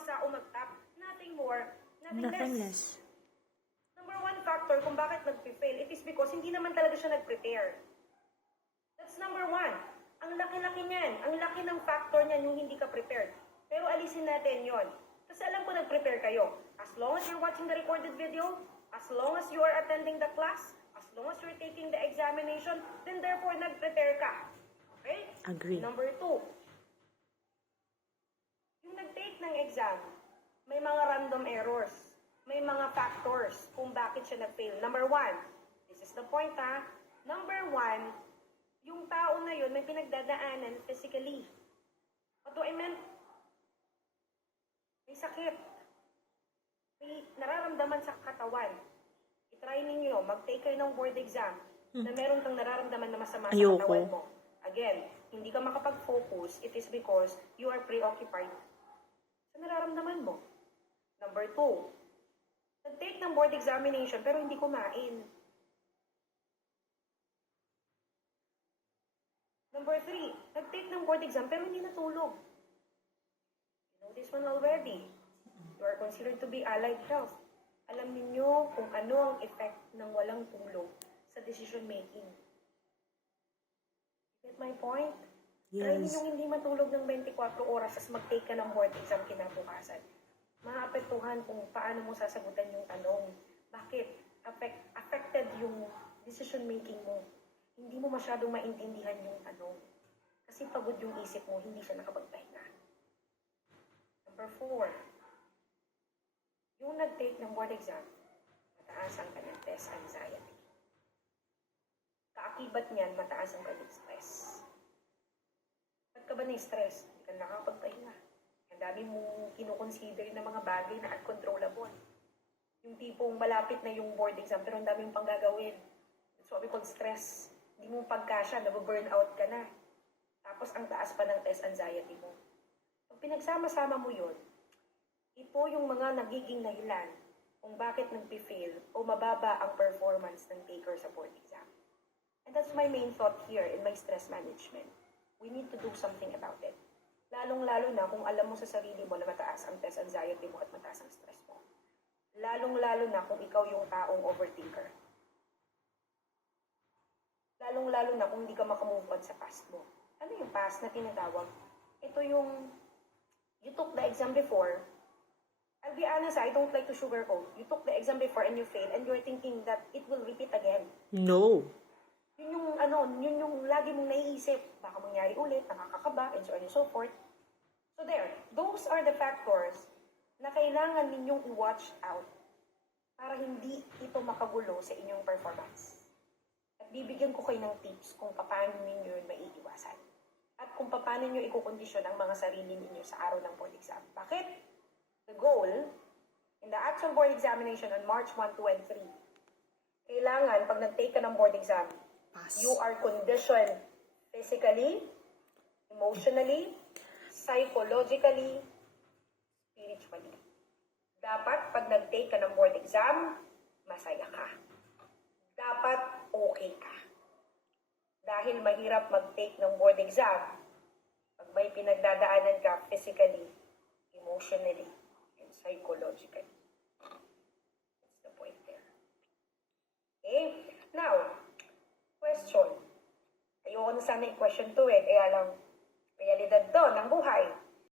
pumasa o mag-top. Nothing more, nothing Nothing less. less. Number one factor kung bakit nag-fail, it is because hindi naman talaga siya nag-prepare. That's number one. Ang laki-laki niyan. Ang laki ng factor niyan yung hindi ka prepared. Pero alisin natin yon. Kasi alam ko nag-prepare kayo. As long as you're watching the recorded video, as long as you are attending the class, as long as you're taking the examination, then therefore nag-prepare ka. Okay? Agree. Number two, yung nag-take ng exam, may mga random errors. May mga factors kung bakit siya nag-fail. Number one, this is the point ha. Number one, yung tao na yun may pinagdadaanan physically. What do I mean? May sakit. May nararamdaman sa katawan. I-try ninyo, mag-take kayo ng board exam na meron kang nararamdaman na masama sa katawan mo. Again, hindi ka makapag-focus, it is because you are preoccupied sa nararamdaman mo. Number two, nag-take ng board examination pero hindi kumain. Number three, nag-take ng board exam pero hindi natulog. You know this one already. You are considered to be allied health. Alam ninyo kung ano ang effect ng walang tulog sa decision making. Get my point? Try Yes. ninyong hindi matulog ng 24 oras as mag-take ka ng board exam kinabukasan. Maapektuhan kung paano mo sasagutan yung tanong. Bakit? Affected yung decision making mo. Hindi mo masyadong maintindihan yung tanong. Kasi pagod yung isip mo, hindi siya nakapagpahinga. Number four, yung nag-take ng board exam, mataas ang kanyang test anxiety. Kaakibat niyan, mataas ang kanyang stress. Ba't ka ba na-stress? Hindi ka nakapagpahinga. Ang dami mong kinukonsider na mga bagay na uncontrollable. Yung tipong malapit na yung board exam, pero ang dami mong pang gagawin. That's what we call stress. Hindi mo pagkasya, nababurnout ka na. Tapos ang taas pa ng test anxiety mo. Pag pinagsama-sama mo yun, ito yung mga nagiging dahilan kung bakit nag-fail o mababa ang performance ng taker sa board exam. And that's my main thought here in my stress management. We need to do something about it. Lalong-lalo na kung alam mo sa sarili mo na mataas ang test anxiety mo at mataas ang stress mo. Lalong-lalo na kung ikaw yung taong overthinker. Lalong-lalo na kung hindi ka makamove on sa past mo. Ano yung past na tinatawag? Ito yung, you took the exam before. I'll be honest, I don't like to sugarcoat. You took the exam before and you failed and you're thinking that it will repeat again. No. Yun yung lagi mong naiisip. Baka mangyari ulit, nakakakaba, and so on and so forth. So there, those are the factors na kailangan ninyong i-watch out para hindi ito makagulo sa inyong performance. At bibigyan ko kayo ng tips kung paano ninyo yun maiiwasan. At kung paano nyo ikukondisyon ang mga sarili ninyo sa araw ng board exam. Bakit? The goal, in the actual board examination on March 1, 2, and 3, kailangan pag nag-take ka ng board exam, you are conditioned physically, emotionally, psychologically, spiritually. Dapat pag nag-take ka ng board exam, masaya ka. Dapat okay ka. Dahil mahirap mag-take ng board exam, pag may pinagdadaanan ka physically, emotionally, and psychologically. That's the point there. Okay? Now, question. Ayoko na sana i-question to kaya lang